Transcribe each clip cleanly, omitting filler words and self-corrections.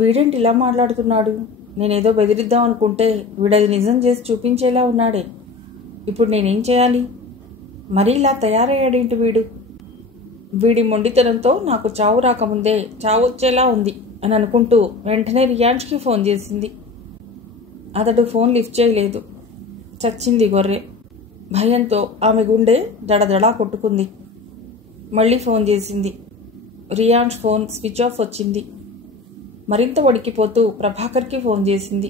వీడేంటి ఇలా మాట్లాడుతున్నాడు? నేనేదో బెదిరిద్దాం అనుకుంటే వీడది నిజం చేసి చూపించేలా ఉన్నాడే. ఇప్పుడు నేనేం చేయాలి? మరీ ఇలా తయారయ్యాడేంటి వీడు? వీడి మొండితనంతో నాకు చావు రాకముందే చావు వచ్చేలా ఉంది అని అనుకుంటూ వెంటనే రియాన్ష్కి ఫోన్ చేసింది. అతడు ఫోన్ లిఫ్ట్ చేయలేదు. చచ్చింది గొర్రె. భయంతో ఆమె గుండె దడదడా కొట్టుకుంది. మళ్ళీ ఫోన్ చేసింది. రియాన్ష్ ఫోన్ స్విచ్ ఆఫ్ వచ్చింది. మరింత వణికిపోతూ ప్రభాకర్కి ఫోన్ చేసింది.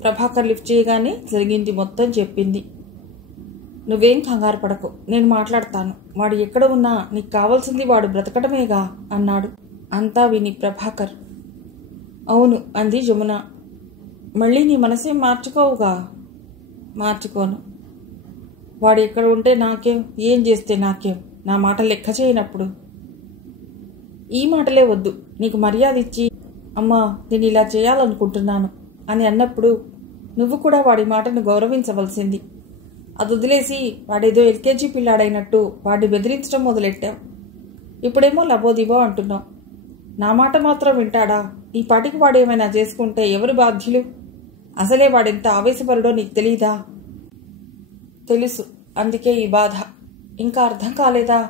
ప్రభాకర్ లిఫ్ట్ చేయగానే జరిగింది మొత్తం చెప్పింది. నువ్వేం కంగారు పడకు, నేను మాట్లాడతాను. వాడు ఎక్కడ ఉన్నా నీకు కావాల్సింది వాడు బ్రతకటమేగా అన్నాడు. అంతా విని ప్రభాకర్ అవును అంది జమున. మళ్ళీ నీ మనసేం మార్చుకోవుగా? మార్చుకోను. వాడు ఎక్కడ ఉంటే నాకేం, ఏం చేస్తే నాకేం, నా మాట లెక్క చేయనప్పుడు. ఈ మాటలే వద్దు. నీకు మర్యాద ఇచ్చి అమ్మా నేను ఇలా చేయాలనుకుంటున్నాను అని అన్నప్పుడు నువ్వు కూడా వాడి మాటను గౌరవించవలసింది. అది వదిలేసి వాడేదో ఎల్కేజీ పిల్లాడైనట్టు వాడిని బెదిరించడం మొదలెట్టావు. ఇప్పుడేమో లబోదిబో అంటున్నావు. నా మాట మాత్రం వింటాడా? ఈ పాటికి వాడేమైనా చేసుకుంటే ఎవరు బాధ్యులు? అసలే వాడెంత ఆవేశపరుడో నీకు తెలీదా? తెలుసు, అందుకే ఈ బాధ. ఇంకా అర్థం కాలేదా?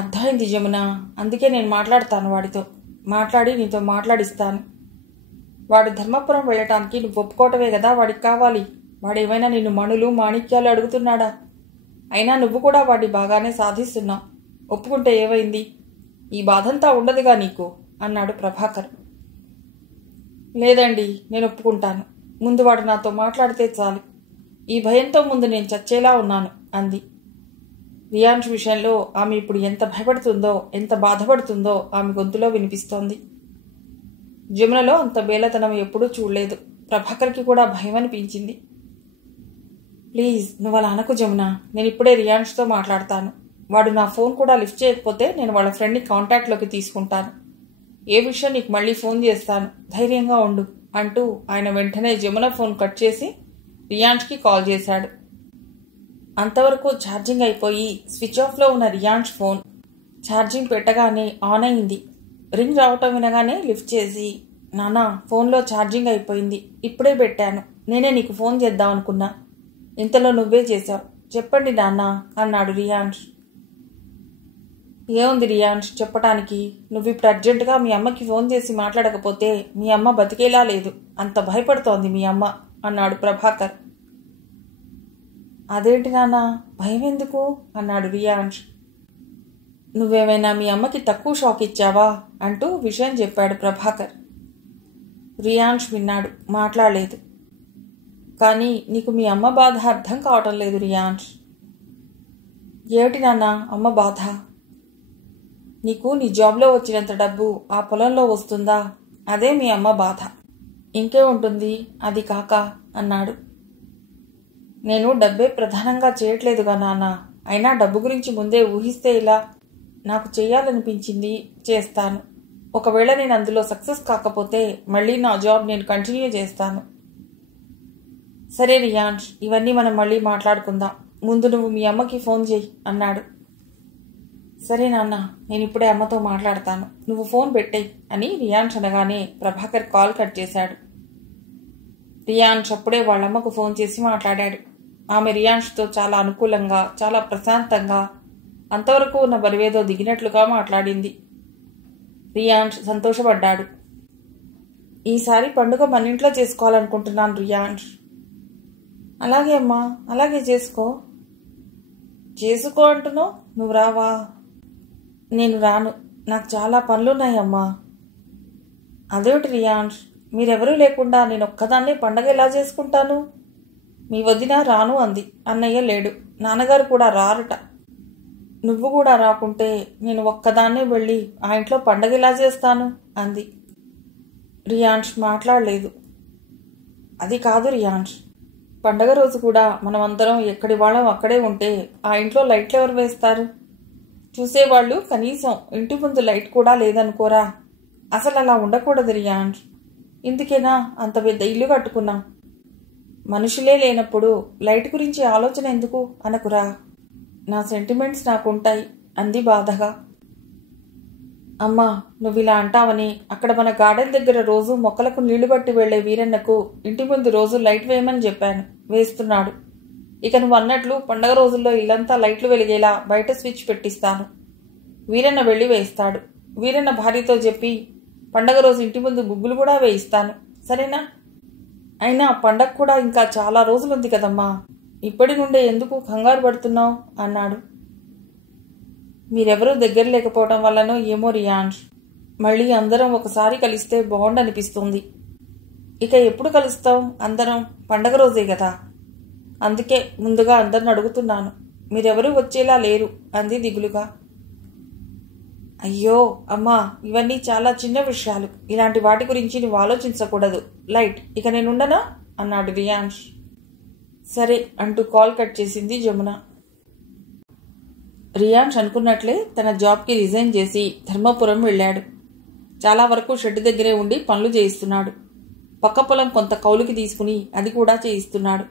అర్థమైంది జమున. అందుకే నేను మాట్లాడతాను వాడితో. మాట్లాడి నీతో మాట్లాడిస్తాను. వాడు ధర్మపురం వెళ్ళటానికి నువ్వు ఒప్పుకోవటమే కదా వాడికి కావాలి. వాడేమైనా నిన్ను మణులు మాణిక్యాలు అడుగుతున్నాడా? అయినా నువ్వు కూడా వాడిని బాగానే సాధిస్తున్నావు. ఒప్పుకుంటే ఏమైంది? ఈ బాధంతా ఉండదుగా నీకు అన్నాడు ప్రభాకర్. లేదండి, నేను ఒప్పుకుంటాను. ముందు వాడు నాతో మాట్లాడితే చాలు. ఈ భయంతో ముందు నేను చచ్చేలా ఉన్నాను అంది. రియాన్ష్ విషయంలో ఆమె ఇప్పుడు ఎంత భయపడుతుందో, ఎంత బాధపడుతుందో ఆమె గొంతులో వినిపిస్తోంది. జమునలో అంత బేలతనం ఎప్పుడూ చూడలేదు. ప్రభాకర్కి కూడా భయం అనిపించింది. ప్లీజ్ నువ్వు అలా అనకు జమున. నేను ఇప్పుడే రియాన్ష్తో మాట్లాడతాను. వాడు నా ఫోన్ కూడా లిఫ్ట్ చేయకపోతే నేను వాళ్ళ ఫ్రెండ్ని కాంటాక్ట్లోకి తీసుకుంటాను. ఏ విషయం నీకు మళ్ళీ ఫోన్ చేస్తాను, ధైర్యంగా ఉండు అంటూ ఆయన వెంటనే జమున ఫోన్ కట్ చేసి రియాన్ష్కి కాల్ చేశాడు. అంతవరకు ఛార్జింగ్ అయిపోయి స్విచ్ ఆఫ్లో ఉన్న రియాన్ష్ ఫోన్ ఛార్జింగ్ పెట్టగానే ఆన్ అయింది. రింగ్ రావటం వినగానే లిఫ్ట్ చేసి, నానా ఫోన్లో ఛార్జింగ్ అయిపోయింది, ఇప్పుడే పెట్టాను. నేనే నీకు ఫోన్ చేద్దాం అనుకున్నా. ఇంతలో నువ్వే చేశావు. చెప్పండి నాన్న అన్నాడు రియాన్ష్. ఏముంది రియాన్ష్ చెప్పటానికి? నువ్వు ఇప్పుడు అర్జెంటుగా మీ అమ్మకి ఫోన్ చేసి మాట్లాడకపోతే మీ అమ్మ బతికేలా లేదు. అంత భయపడుతోంది మీ అమ్మ అన్నాడు ప్రభాకర్. అదేంటి నాన్న, భయం ఎందుకు అన్నాడు రియాన్ష్. నువ్వేమైనా మీ అమ్మకి తక్కువ షాక్ ఇచ్చావా అంటూ విషయం చెప్పాడు ప్రభాకర్. రియాన్ష్ విన్నాడు, మాట్లాడలేదు. కానీ నీకు మీ అమ్మ బాధ అర్థం కావటం లేదు రియాన్ష్. ఏమిటి నాన్న అమ్మ బాధ? నీకు నీ జాబ్లో వచ్చినంత డబ్బు ఆ పొలంలో వస్తుందా? అదే మీ అమ్మ బాధ. ఇంకే ఉంటుంది అది కాక అన్నాడు. నేను డబ్బే ప్రధానంగా చేయట్లేదుగా నాన్న. అయినా డబ్బు గురించి ముందే ఊహిస్తే ఇలా? నాకు చేయాలనిపించింది చేస్తాను. ఒకవేళ నేను అందులో సక్సెస్ కాకపోతే మళ్ళీ నా జాబ్ నేను కంటిన్యూ చేస్తాను. సరే రియాన్ష్, ఇవన్నీ మనం మళ్ళీ మాట్లాడుకుందాం. ముందు నువ్వు మీ అమ్మకి ఫోన్ చేయి అన్నాడు. సరే నాన్న, నేను ఇప్పుడే అమ్మతో మాట్లాడతాను, నువ్వు ఫోన్ పెట్టేయి అని రియాన్ష్ అనగానే ప్రభాకర్ కాల్ కట్ చేశాడు. రియాన్ష్ అప్పుడే వాళ్ళమ్మకు ఫోన్ చేసి మాట్లాడాడు. ఆమె రియాన్ష్తో చాలా అనుకూలంగా, చాలా ప్రశాంతంగా, అంతవరకు ఉన్న బరువేదో దిగినట్లుగా మాట్లాడింది. రియాన్ష్ సంతోషపడ్డాడు. ఈసారి పండుగ మన ఇంట్లో చేసుకోవాలనుకుంటున్నాను రియాన్ష్. అలాగే అమ్మా, అలాగే చేసుకో. చేసుకో అంటున్నావు, నువ్వు రావా? నేను రాను, నాకు చాలా పనులున్నాయమ్మా. అదేమిటి రియాన్ష్, మీరెవరూ లేకుండా నేను ఒక్కదాన్నే పండగ ఎలా చేసుకుంటాను? మీ వదిన రాను అంది. అన్నయ్య లేడు, నాన్నగారు కూడా రారుట. నువ్వు కూడా రాకుంటే నేను ఒక్కదాన్నే వెళ్ళి ఆ ఇంట్లో పండగ ఎలా చేస్తాను అంది. రియాన్ష్ మాట్లాడలేదు. అది కాదు రియాన్ష్, పండగ రోజు కూడా మనమందరం ఎక్కడి వాళ్ళం అక్కడే ఉంటే ఆ ఇంట్లో లైట్లు ఎవరు వేస్తారు? చూసేవాళ్ళు కనీసం ఇంటి ముందు లైట్ కూడా లేదనుకోరా? అసలు అలా ఉండకూడదు రియాన్ష్. ఇందుకేనా అంత పెద్ద ఇల్లు కట్టుకున్నాం. మనుషులే లేనప్పుడు లైట్ గురించి ఆలోచన ఎందుకు అనకురా. నా సెంటిమెంట్స్ నాకుంటాయి అంది బాధగా. అమ్మా, నువ్విలా అంటావని అక్కడ మన గార్డెన్ దగ్గర రోజు మొక్కలకు నీళ్లు బట్టి వెళ్లే వీరన్నకు ఇంటి ముందు రోజు లైట్ వేయమని చెప్పాను. వేస్తున్నాడు. ఇక నువ్వు అన్నట్లు పండగ రోజుల్లో ఇల్లంతా లైట్లు వెలిగేలా బయట స్విచ్ పెట్టిస్తాను. వీరన్న వెళ్ళి వేస్తాడు. వీరన్న భార్యతో చెప్పి పండగ రోజు ఇంటి ముందు ముగ్గులు కూడా వేయిస్తాను. సరేనా? అయినా పండగ కూడా ఇంకా చాలా రోజులుంది కదమ్మా. ఇప్పటి నుండే ఎందుకు కంగారు పడుతున్నావు అన్నాడు. మీరెవరూ దగ్గర లేకపోవడం వల్లనో ఏమో రియాన్ష్, మళ్ళీ అందరం ఒకసారి కలిస్తే బాగుండనిపిస్తుంది. ఇక ఎప్పుడు కలుస్తాం అందరం? పండగ రోజే కదా. అందుకే ముందుగా అందరిని అడుగుతున్నాను. మీరెవరూ వచ్చేలా లేరు అంది దిగులుగా. అయ్యో అమ్మా, ఇవన్నీ చాలా చిన్న విషయాలు. ఇలాంటి వాటి గురించి నువ్వు ఆలోచించకూడదు. లైట్, ఇక నేనుండనా అన్నాడు రియాన్ష్. సరే అంటూ కాల్ కట్ చేసింది జమున. రియాన్ష్ అనుకున్నట్లే తన జాబ్కి రిజైన్ చేసి ధర్మపురం వెళ్ళాడు. చాలా వరకు షెడ్ దగ్గరే ఉండి పనులు చేయిస్తున్నాడు. పక్క పొలం కొంత కౌలుకి తీసుకుని అది కూడా చేయిస్తున్నాడు.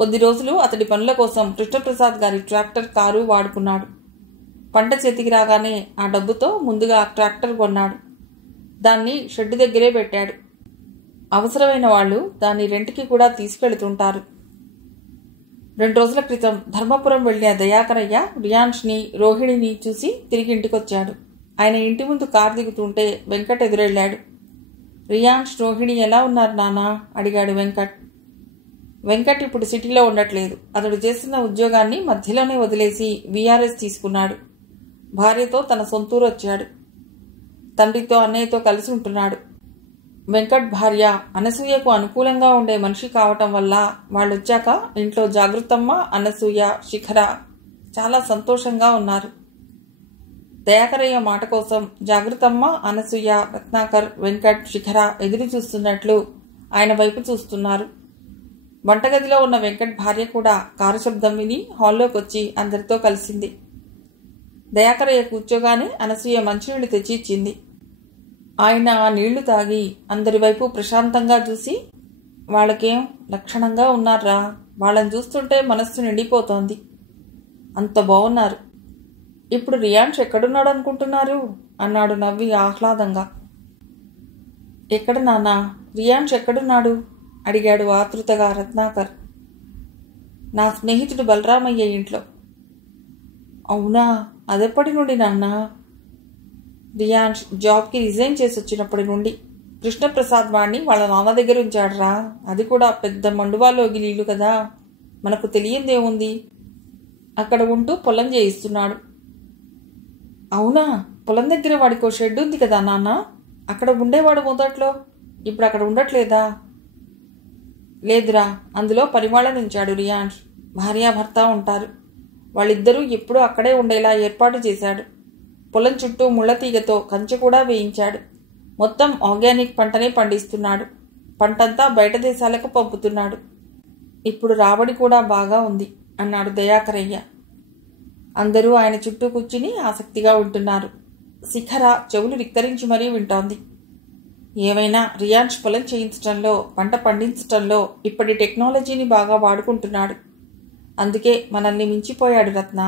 కొద్ది రోజులు అతడి పనుల కోసం కృష్ణప్రసాద్ గారి ట్రాక్టర్ కారు వాడుకున్నాడు. పంట చేతికి రాగానే ఆ డబ్బుతో ముందుగా ట్రాక్టర్ కొన్నాడు. దాన్ని షెడ్ దగ్గరే పెట్టాడు. అవసరమైన వాళ్ళు దాన్ని రెంట్కి కూడా తీసుకెళ్తుంటారు. 2 రోజుల క్రితం ధర్మపురం వెళ్లిన దయాకరయ్య రియాన్ష్ని, రోహిణిని చూసి తిరిగి ఇంటికొచ్చాడు. ఆయన ఇంటి ముందు కారు దిగుతుంటే వెంకట్ ఎదురెళ్లాడు. రియాన్ష్, రోహిణి ఎలా ఉన్నారు నాన్నా అడిగాడు వెంకట్. వెంకట్ ఇప్పుడు సిటీలో ఉండట్లేదు. అతడు చేస్తున్న ఉద్యోగాన్ని మధ్యలోనే వదిలేసి వీఆర్ఎస్ తీసుకున్నాడు. భార్యతో తన సొంతూరు వచ్చాడు. తండ్రితో, అన్నయ్యతో కలిసి ఉంటున్నాడు. వెంకట్ భార్య అనసూయకు అనుకూలంగా ఉండే మనిషి కావటం వల్ల వాళ్ళొచ్చాక ఇంట్లో జాగృతమ్మ, అనసూయ, శిఖర చాలా సంతోషంగా ఉన్నారు. దయాకరయ్య మాట కోసం జాగృతమ్మ, అనసూయ, రత్నాకర్, వెంకట్, శిఖర ఎదురు చూస్తున్నట్లు ఆయన వైపు చూస్తున్నారు. వంటగదిలో ఉన్న వెంకట్ భార్య కూడా కారు శబ్దం విని హాల్లోకి వచ్చి అందరితో కలిసింది. దయాకరయ్య కూర్చోగానే అనసూయ మంచినీళ్లు తెచ్చి ఇచ్చింది. ఆయన ఆ నీళ్లు తాగి అందరి వైపు ప్రశాంతంగా చూసి, వాళ్ళకేం లక్షణంగా ఉన్నారా, వాళ్ళని చూస్తుంటే మనస్సు నిండిపోతోంది. అంత బాగున్నారు. ఇప్పుడు రియాన్ష్ ఎక్కడున్నాడు అనుకుంటున్నారు అన్నాడు నవ్వి ఆహ్లాదంగా. ఎక్కడ నాన్నా, రియాన్ష్ ఎక్కడున్నాడు అడిగాడు ఆతృతగా రత్నాకర్. నా స్నేహితుడు బలరామయ్య ఇంట్లో. అవునా, అదెప్పటి నుండి నాన్నా? రియాన్ష్ జాబ్కి రిజైన్ చేసి వచ్చినప్పటి నుండి. కృష్ణప్రసాద్ వాణ్ణి వాళ్ళ నాన్న దగ్గర ఉంచాడరా. అది కూడా పెద్ద మండువాలోగిలి ఇల్లు కదా, మనకు తెలియందేముంది. అక్కడ ఉంటూ పొలం చేయిస్తున్నాడు. అవునా, పొలం దగ్గర వాడికో షెడ్ ఉంది కదా నాన్న, అక్కడ ఉండేవాడు మొదట్లో. ఇప్పుడు అక్కడ ఉండట్లేదా? లేదురా, అందులో పనివాళ్ళని ఉంచాడు రియాన్ష్. భార్యాభర్త ఉంటారు. వాళ్ళిద్దరూ ఎప్పుడూ అక్కడే ఉండేలా ఏర్పాటు చేశాడు. పొలం చుట్టూ ముళ్లతీగతో కంచె కూడా వేయించాడు. మొత్తం ఆర్గానిక్ పంటనే పండిస్తున్నాడు. పంటంతా బయట దేశాలకు పంపుతున్నాడు. ఇప్పుడు రాబడి కూడా బాగా ఉంది అన్నాడు దయాకరయ్య. అందరూ ఆయన చుట్టూ కూర్చుని ఆసక్తిగా ఉంటున్నారు. శిఖర చెవులు రిక్తరించి మరీ వింటోంది. ఏమైనా రియాన్ష్ పొలం చేయించటంలో, పంట పండించటంలో ఇప్పటి టెక్నాలజీని బాగా వాడుకుంటున్నాడు. అందుకే మనల్ని మించిపోయాడు రత్న.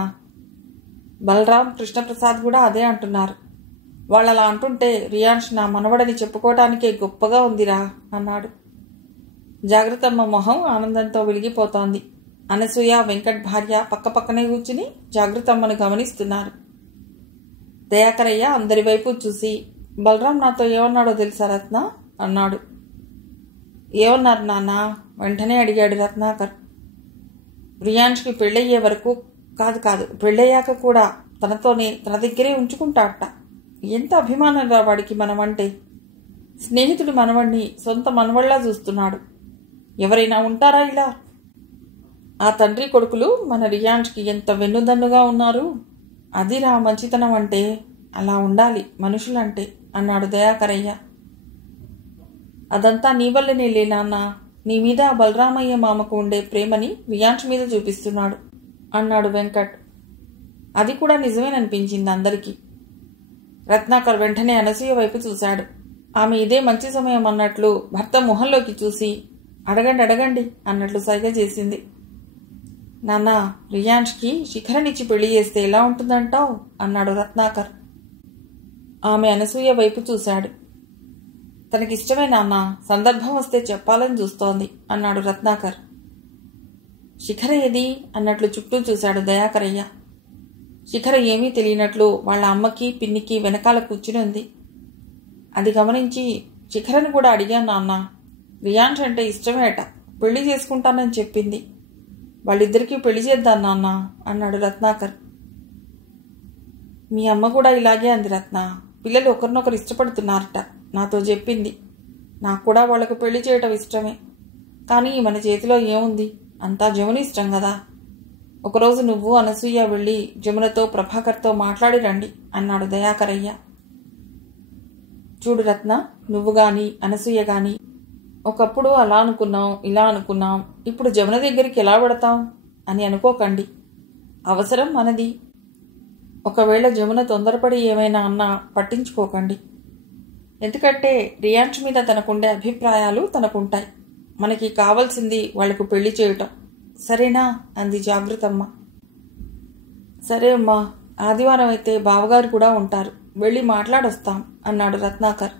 బలరాం, కృష్ణప్రసాద్ కూడా అదే అంటున్నారు. వాళ్ళలా అంటుంటే రియాన్ష్ నా మనవడని చెప్పుకోవటానికే గొప్పగా ఉందిరా అన్నాడు. జాగృతమ్మ మొహం ఆనందంతో వెలిగిపోతోంది. అనసూయ, వెంకట్ భార్య పక్కపక్కనే కూర్చుని జాగృతమ్మను గమనిస్తున్నారు. దయాకరయ్య అందరి వైపు చూసి, బలరాం నాతో ఏమన్నాడో తెలుసా రత్న అన్నాడు. ఏమన్నారు నాన్న వెంటనే అడిగాడు రత్నాకర్. రియాన్ష్కి పెళ్ళయ్యే వరకు కాదు పెళ్ళయ్యాక కూడా తనతోనే తన దగ్గరే ఉంచుకుంటాడట. ఎంత అభిమానం రా వాడికి మనమంటే. స్నేహితుడు మనవణ్ణి సొంత మనవళ్లా చూస్తున్నాడు. ఎవరైనా ఉంటారా ఇలా? ఆ తండ్రి కొడుకులు మన రియాన్ష్కి ఎంత వెన్నుదన్నుగా ఉన్నారు. అదిరా మంచితనం అంటే. అలా ఉండాలి మనుషులంటే అన్నాడు దయాకరయ్య. అదంతా నీ వల్లనే లే నాన్న. నీ మీద బలరామయ్య మామకు ఉండే ప్రేమని రియాన్ష్ మీద చూపిస్తున్నాడు అన్నాడు వెంకట్. అది కూడా నిజమేననిపించింది అందరికీ. రత్నాకర్ వెంటనే అనసూయ వైపు చూశాడు. ఆమె ఇదే మంచి సమయం అన్నట్లు భర్త మొహంలోకి చూసి అడగండి అన్నట్లు సైగ చేసింది. నాన్న, రియాన్ష్కి శిఖరనిచ్చి పెళ్లి చేస్తే ఎలా ఉంటుందంటావు అన్నాడు రత్నాకర్. ఆమె అనసూయ వైపు చూశాడు. తనకిష్టమే నాన్న, సందర్భం వస్తే చెప్పాలని చూస్తోంది అన్నాడు రత్నాకర్. శిఖర ఏది అన్నట్లు చుట్టూ చూశాడు దయాకరయ్య. శిఖర ఏమీ తెలియనట్లు వాళ్ళ అమ్మకి పిన్నికి వెనకాల కూర్చుని ఉంది. అది గమనించి శిఖరని కూడా అడిగాను నాన్న, రియాన్స్ అంటే ఇష్టమేట, పెళ్లి చేసుకుంటానని చెప్పింది. వాళ్ళిద్దరికీ పెళ్లి చేద్దాం నాన్న అన్నాడు రత్నాకర్. మీ అమ్మ కూడా ఇలాగే అంది రత్న, పిల్లలు ఒకరినొకరు ఇష్టపడుతున్నారట, నాతో చెప్పింది. నాకు కూడా వాళ్ళకు పెళ్లి చేయటం ఇష్టమే, కానీ మన చేతిలో ఏముంది, అంతా జమున ఇష్టం కదా. ఒకరోజు నువ్వు అనసూయ వెళ్ళి జమునతో ప్రభాకర్తో మాట్లాడి రండి అన్నాడు దయాకరయ్య. చూడు రత్న, నువ్వు గాని అనసూయ గాని ఒకప్పుడు అలా అనుకున్నాం, ఇలా అనుకున్నాం, ఇప్పుడు జమున దగ్గరికి ఎలా పెడతాం అని అనుకోకండి. అవసరం మనది. ఒకవేళ జమున తొందరపడి ఏమైనా అన్నా పట్టించుకోకండి. ఎందుకంటే రియాన్స్ మీద తనకుండే అభిప్రాయాలు తనకుంటాయి. మనకి కావాల్సింది వాళ్లకు పెళ్లి చేయటం. సరేనా అంది జాగృతమ్మ. సరే అమ్మా, ఆదివారం అయితే బావగారు కూడా ఉంటారు, వెళ్ళి మాట్లాడొస్తాం అన్నాడు రత్నాకర్.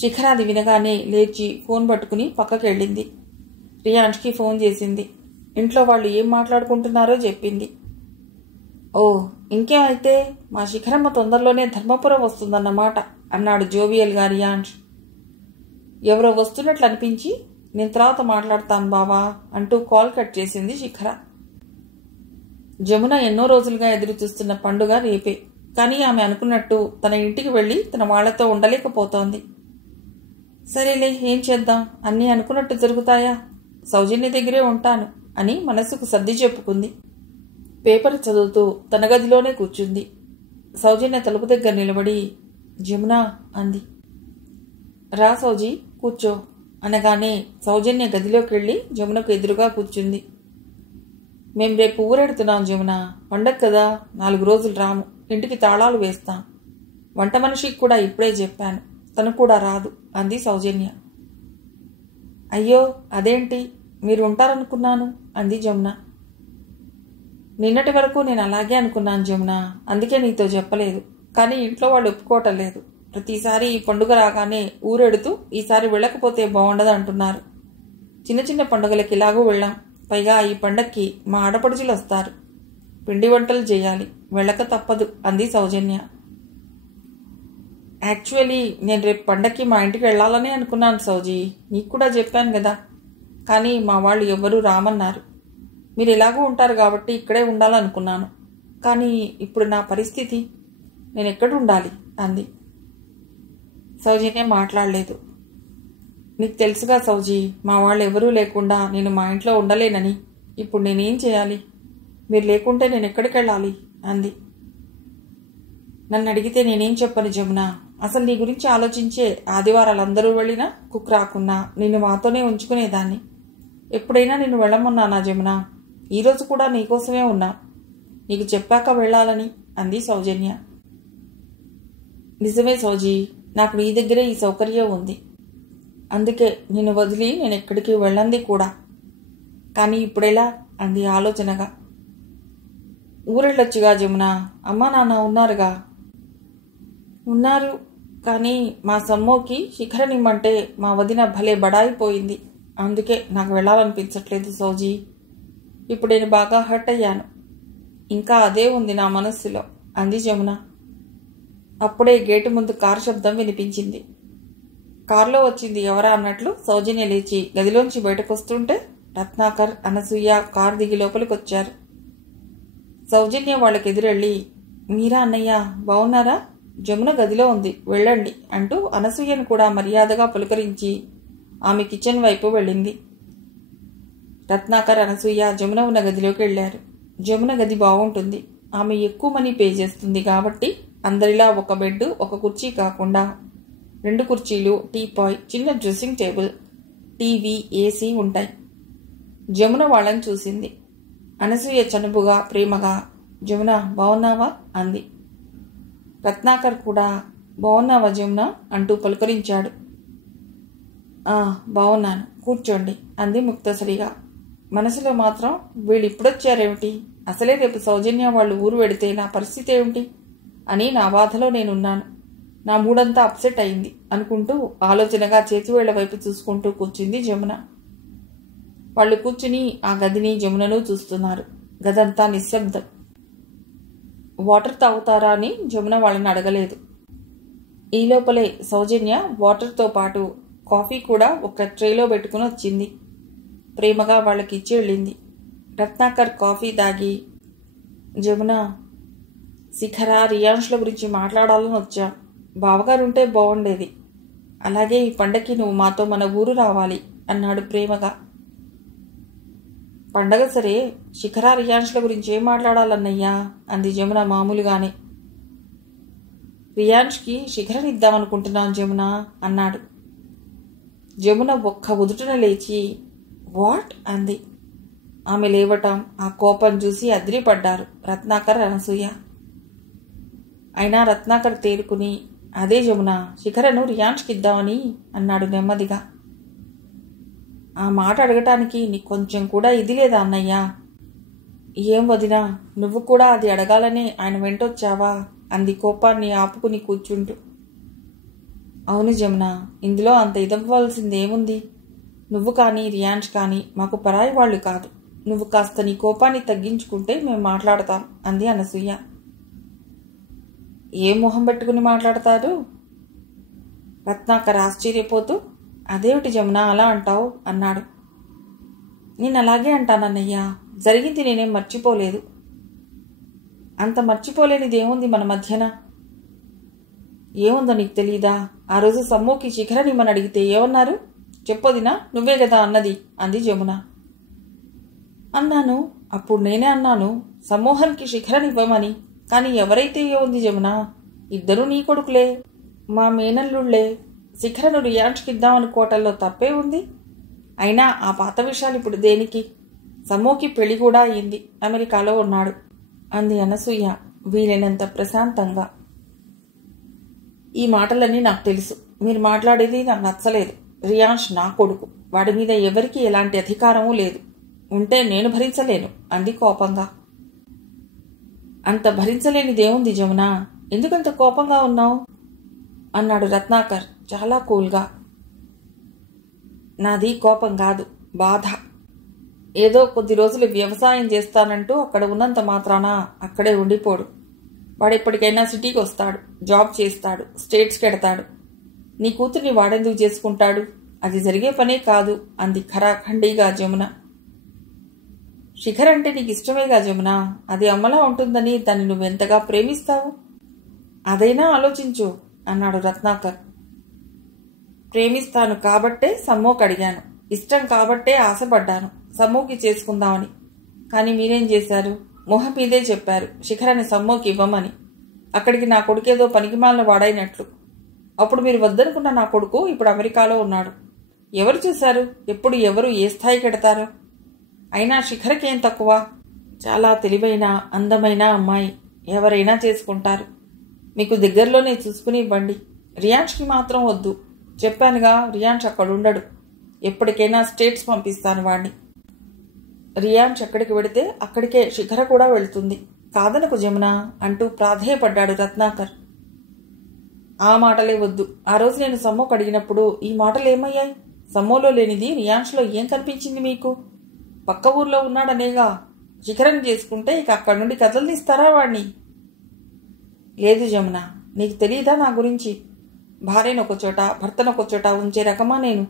శిఖరాది వినగానే లేచి ఫోన్ పట్టుకుని పక్కకెళ్ళింది. రియాన్స్కి ఫోన్ చేసింది. ఇంట్లో వాళ్ళు ఏం మాట్లాడుకుంటున్నారో చెప్పింది. ఓ, ఇంకేమైతే మా శిఖరమ్మ తొందరలోనే ధర్మపురం వస్తుందన్నమాట అన్నాడు జోవియల్గా రియాన్స్. ఎవరో వస్తున్నట్లు అనిపించి నేను తర్వాత మాట్లాడతాను బావా అంటూ కాల్ కట్ చేసింది శిఖర. జమున ఎన్నో రోజులుగా ఎదురు చూస్తున్న పండుగ రేపే, కానీ ఆమె అనుకున్నట్టు తన ఇంటికి వెళ్ళి తన వాళ్లతో ఉండలేకపోతోంది. సరేలే, ఏం చేద్దాం, అన్నీ అనుకున్నట్టు జరుగుతాయా, సౌజన్య దగ్గరే ఉంటాను అని మనసుకు సర్ది చెప్పుకుంది. పేపర్ చదువుతూ తన గదిలోనే కూర్చుంది. సౌజన్య తలుపు దగ్గర నిలబడి జమున అంది. రా సౌజీ, కూర్చో అనగానే సౌజన్య గదిలోకి వెళ్ళి జమునకు ఎదురుగా కూర్చుంది. మేం రేపు ఊరెడుతున్నాం జమున, పండగ కదా, 4 రోజులు రాము, ఇంటికి తాళాలు వేస్తాం. వంట మనిషికి కూడా ఇప్పుడే చెప్పాను, తను కూడా రాదు అంది సౌజన్య. అయ్యో అదేంటి, మీరు ఉంటారనుకున్నాను అంది జమున. నిన్నటి వరకు నేను అలాగే అనుకున్నాను జమున, అందుకే నీతో చెప్పలేదు. కానీ ఇంట్లో వాళ్ళు ఒప్పుకోవటం లేదు. ప్రతిసారి ఈ పండుగ రాగానే ఊరెడుతూ ఈసారి వెళ్ళకపోతే బాగుండదు అంటున్నారు. చిన్న చిన్న పండుగలకి ఇలాగూ వెళ్ళాం, పైగా ఈ పండక్కి మా ఆడపడుచులు వస్తారు, పిండి వంటలు చేయాలి, వెళ్ళక తప్పదు అంది సౌజన్య. యాక్చువల్లీ నేను రేపు పండక్కి మా ఇంటికి వెళ్ళాలనే అనుకున్నాను సౌజీ, నీకు కూడా చెప్పాను కదా. కానీ మా వాళ్ళు ఎవ్వరూ రామన్నారు. మీరు ఎలాగూ ఉంటారు కాబట్టి ఇక్కడే ఉండాలనుకున్నాను. కానీ ఇప్పుడు నా పరిస్థితి, నేను ఎక్కడ ఉండాలి అంది. సౌజన్య మాట్లాడలేదు. నీకు తెలుసుగా సౌజీ, మా వాళ్ళు ఎవరూ లేకుండా నేను మా ఇంట్లో ఉండలేనని. ఇప్పుడు నేనేం చేయాలి, మీరు లేకుంటే నేను ఎక్కడికి వెళ్ళాలి అంది. నన్ను అడిగితే నేనేం చెప్పను జమున, అసలు నీ గురించి ఆలోచించే ఆదివారాలందరూ వెళ్ళినా కుక్ రాకున్నా నిన్ను మాతోనే ఉంచుకునేదాన్ని. ఎప్పుడైనా నిన్ను వెళ్ళమన్నానా జమున? ఈరోజు కూడా నీకోసమే ఉన్నా, నీకు చెప్పాక వెళ్ళాలని అంది సౌజన్య. నిజమే సౌజీ, నాకు నీ దగ్గరే ఈ సౌకర్యం ఉంది, అందుకే నిన్ను వదిలి నేను ఎక్కడికి వెళ్ళంది కూడా. కానీ ఇప్పుడెలా అంది ఆలోచనగా. ఊరెళ్ళొచ్చుగా జమున, అమ్మా నాన్న ఉన్నారుగా. ఉన్నారు, కానీ మా సమ్మోకి శిఖరనిమ్మంటే మా వదిన భలే బడాయిపోయింది, అందుకే నాకు వెళ్ళాలనిపించట్లేదు సౌజీ. ఇప్పుడు నేను బాగా హర్ట్ అయ్యాను, ఇంకా అదే ఉంది నా మనస్సులో అంది జమున. అప్పుడే గేటు ముందు కారు శబ్దం వినిపించింది. కారులో వచ్చింది ఎవరా అన్నట్లు సౌజన్య లేచి గదిలోంచి బయటకొస్తుంటే రత్నాకర్, అనసూయ కారు దిగి లోపలికొచ్చారు. సౌజన్య వాళ్ళకెదురెళ్ళి, మీరా అన్నయ్య, బావున్నారా? జమున గదిలో ఉంది, వెళ్ళండి అంటూ అనసూయను కూడా మర్యాదగా పులకరించి ఆమె కిచెన్ వైపు వెళ్ళింది. రత్నాకర్, అనసూయ జమున ఉన్న గదిలోకి వెళ్లారు. జమున గది బాగుంటుంది, ఆమె ఎక్కువ మనీ పే చేస్తుంది కాబట్టి అందరిలా ఒక బెడ్, ఒక కుర్చీ కాకుండా 2 కుర్చీలు, టీపాయ్, చిన్న డ్రెస్సింగ్ టేబుల్, టీవీ, ఏసీ ఉంటాయి. జమున వాళ్ళని చూసింది. అనసూయ చనువుగా, ప్రేమగా, జమున బావున్నావా అంది. రత్నాకర్ కూడా బావున్నావా జమున అంటూ పలుకరించాడు. బావున్నాను, కూర్చోండి అంది ముక్తసరిగా. మనసులో మాత్రం వీళ్ళు ఇప్పుడొచ్చారేమిటి, అసలే రేపు సౌజన్య వాళ్ళు ఊరు వెడితే నా పరిస్థితి ఏమిటి, అని నా బాధలో నేనున్నాను. నా మూడంతా అప్సెట్ అయింది అనుకుంటూ ఆలోచనగా చేతివేళ్ల వైపు చూసుకుంటూ కూర్చుంది జమున. వాళ్ళు కూర్చుని ఆ గదిని జమునను చూస్తున్నారు. గదంతా నిశ్శబ్దం. వాటర్ తాగుతారా అని జమున వాళ్ళని అడగలేదు. ఈ లోపలే సౌజన్య వాటర్తో పాటు కాఫీ కూడా ఒక ట్రేలో పెట్టుకుని వచ్చింది. ప్రేమగా వాళ్ళకి ఇచ్చి వెళ్ళింది. రత్నాకర్ కాఫీ తాగి, జమున, శిఖర, రియాన్ష్ల గురించి మాట్లాడాలని వచ్చా. బావగారుంటే బాగుండేది. అలాగే ఈ పండగకి నువ్వు మాతో మన ఊరు రావాలి అన్నాడు ప్రేమగా. పండగ సరే, శిఖర, రియాన్ష్ల గురించి ఏం మాట్లాడాలన్నయ్యా అంది జమున మామూలుగానే. రియాన్ష్కి శిఖరనిద్దామనుకుంటున్నాను జమున అన్నాడు. జమున ఒక్క ఉదుటున లేచి వాట్ అంది. ఆమె లేవటం, ఆ కోపం చూసి అదిరిపడ్డారు రత్నాకర్, అనసూయ. అయినా రత్నాకర్ తేరుకుని, అదే జమున, శిఖరను రియాన్ష్కి ఇద్దామని అన్నాడు నెమ్మదిగా. ఆ మాట అడగటానికి నీకు కొంచెం కూడా ఇది లేదా అన్నయ్యా? ఏం వదినా, నువ్వు కూడా అది అడగాలని ఆయన వెంటొచ్చావా అంది కోపాన్ని ఆపుకుని కూర్చుంటూ. అవును జమున, ఇందులో అంత ఇదవ్వాల్సిందేముంది? నువ్వు కానీ రియాన్ష్ కానీ మాకు పరాయి వాళ్ళు కాదు. నువ్వు కాస్త నీ కోపాన్ని తగ్గించుకుంటే మేము మాట్లాడతాం అంది అనసూయ. ఏ మొహం పెట్టుకుని మాట్లాడతారు? రత్నాకర్ ఆశ్చర్యపోతూ, అదేమిటి జమున అలా అంటావు అన్నాడు. నేను అలాగే అంటానన్నయ్యా, జరిగింది నేనేం మర్చిపోలేదు. అంత మర్చిపోలేనిదేముంది మన మధ్యన? ఏముందో నీకు తెలీదా? ఆ రోజు సమ్మోకి శిఖరనిమ్మని అడిగితే ఏమన్నారు? చెప్పొదినా, నువ్వే కదా అన్నది అంది జమున. అన్నాను, అప్పుడు నేనే అన్నాను సమ్మోహన్కి శిఖరనివ్వమని. కానీ ఎవరైతే ఏముంది జమున, ఇద్దరూ నీ కొడుకులే, మా మేనల్లుళ్లే. శిఖరను రియాన్ష్కి ఇద్దామనుకోవటంలో తప్పే ఉంది. అయినా ఆ పాత విషయాలు ఇప్పుడు దేనికి? సమ్మోకి పెళ్లి కూడా అయింది, అమెరికాలో ఉన్నాడు అంది అనసూయ వీలైనంత ప్రశాంతంగా. ఈ మాటలన్నీ నాకు తెలుసు. మీరు మాట్లాడేది నాకు నచ్చలేదు. రియాన్ష్ నా కొడుకు. వాడి మీద ఎవరికి ఎలాంటి అధికారమూ లేదు. ఉంటే నేను భరించలేను అంది కోపంగా. అంత భరించలేనిదేముంది జమున? ఎందుకంత కోపంగా ఉన్నావు అన్నాడు రత్నాకర్ చాలా కూల్గా. నాది కోపం కాదు, బాధ. ఏదో కొద్ది రోజులు వ్యవసాయం చేస్తానంటూ అక్కడ ఉన్నంత మాత్రాన అక్కడే ఉండిపోడు. వాడెప్పటికైనా సిటీకి వస్తాడు, జాబ్ చేస్తాడు, స్టేట్స్కి ఎడతాడు. నీ కూతుర్ని వాడెందుకు చేసుకుంటాడు? అది జరిగే పనే కాదు అంది ఖరాఖండిగా జమున. శిఖర్ అంటే నీకు ఇష్టమేగా జమున? అది అమ్మలా ఉంటుందని దాన్ని నువ్వెంతగా ప్రేమిస్తావు? అదైనా ఆలోచించు అన్నాడు రత్నాకర్. ప్రేమిస్తాను కాబట్టే సమ్మోకి అడిగాను. ఇష్టం కాబట్టే ఆశపడ్డాను సమ్మోకి చేసుకుందామని. కానీ మీరేం చేశారు? మొహం మీదే చెప్పారు శిఖరాన్ని సమ్మోకి ఇవ్వమని. అక్కడికి నా కొడుకేదో పనికిమాలిన వాడైనట్లు. అప్పుడు మీరు వద్దనుకున్న నా కొడుకు ఇప్పుడు అమెరికాలో ఉన్నాడు. ఎవరు చూశారు ఎప్పుడు ఎవరు ఏ స్థాయికి ఎడతారో? అయినా శిఖరకేం తక్కువ? చాలా తెలివైన అందమైన అమ్మాయి. ఎవరైనా చేసుకుంటారు. మీకు దగ్గరలోనే చూసుకుని ఇవ్వండి. రియాన్ష్కి మాత్రం వద్దు. చెప్పానుగా, రియాన్ష్ అక్కడుండడు. ఎప్పటికైనా స్టేట్స్ పంపిస్తాను వాణ్ణి. రియాన్ష్ ఎక్కడికి వెడితే అక్కడికే శిఖర కూడా వెళ్తుంది. కాదనకు జమున అంటూ ప్రాధేయపడ్డాడు రత్నాకర్. ఆ మాటలే వద్దు. ఆ రోజు నేను సమ్మోకు అడిగినప్పుడు ఈ మాటలేమయ్యాయి? సమ్మోలో లేనిది రియాన్ష్లో ఏం కనిపించింది మీకు? పక్క ఊర్లో ఉన్నాడనేగా. శిఖరం చేసుకుంటే ఇక అక్కడి నుండి కదలనిస్తారా వాణ్ణి? లేదు జమున, నీకు తెలీదా నా గురించి? భార్యనొక చోట భర్తనొక చోట ఉంచే రకమా నేను?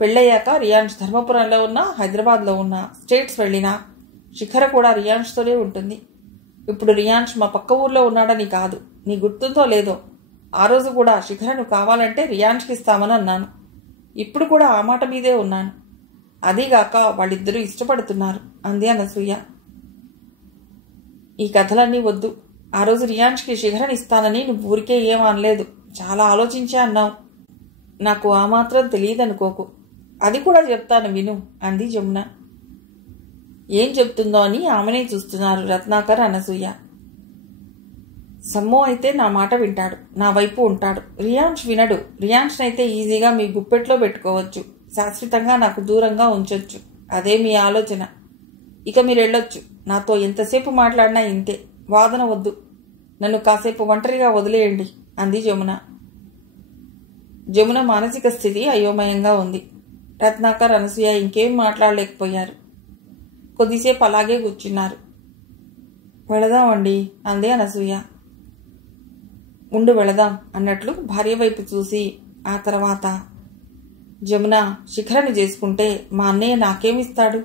పెళ్ళయ్యాక రియాన్ష్ ధర్మపురంలో ఉన్నా, హైదరాబాద్లో ఉన్నా, స్టేట్స్ వెళ్ళినా శిఖర కూడా రియాన్ష్తోనే ఉంటుంది. ఇప్పుడు రియాన్ష్ మా పక్క ఊర్లో ఉన్నాడని కాదు. నీ గుర్తుందో లేదో, ఆ రోజు కూడా శిఖరను కావాలంటే రియాన్ష్కి ఇస్తామని అన్నాను. ఇప్పుడు కూడా ఆ మాట మీదే ఉన్నాను. అదీగాక వాళ్ళిద్దరూ ఇష్టపడుతున్నారు అంది అనసూయ. ఈ కథలన్నీ వద్దు. ఆ రోజు రియాన్ష్కి శిఖరని ఇస్తానని నువ్వు ఊరికే ఏం అనలేదు. చాలా ఆలోచించా అన్నావు. నాకు ఆ మాత్రం తెలియదనుకోకు. అది కూడా చెప్తాను విను అంది జమున. ఏం చెప్తుందో అని ఆమెనే చూస్తున్నారు రత్నాకర్, అనసూయ. సమ్మో అయితే నా మాట వింటాడు, నా వైపు ఉంటాడు. రియాన్ష్ వినడు. రియాన్ష్ అయితే ఈజీగా మీ గుప్పెట్లో పెట్టుకోవచ్చు, శాశ్వతంగా నాకు దూరంగా ఉంచొచ్చు. అదే మీ ఆలోచన. ఇక మీరు వెళ్ళొచ్చు. నాతో ఎంతసేపు మాట్లాడినా ఇంతే. వాదన వద్దు. నన్ను కాసేపు ఒంటరిగా వదిలేయండి అంది జమున. జమున మానసిక స్థితి అయోమయంగా ఉంది. రత్నాకర్, అనసూయ ఇంకేం మాట్లాడలేకపోయారు. కొద్దిసేపు అలాగే కూర్చున్నారు. వెళదామండి అంది అనసూయ. ఉండు వెళదాం అన్నట్లు భార్య వైపు చూసి ఆ తర్వాత, జమున, శిఖరను చేసుకుంటే మా అన్నయ్య నాకేమిస్తాడు?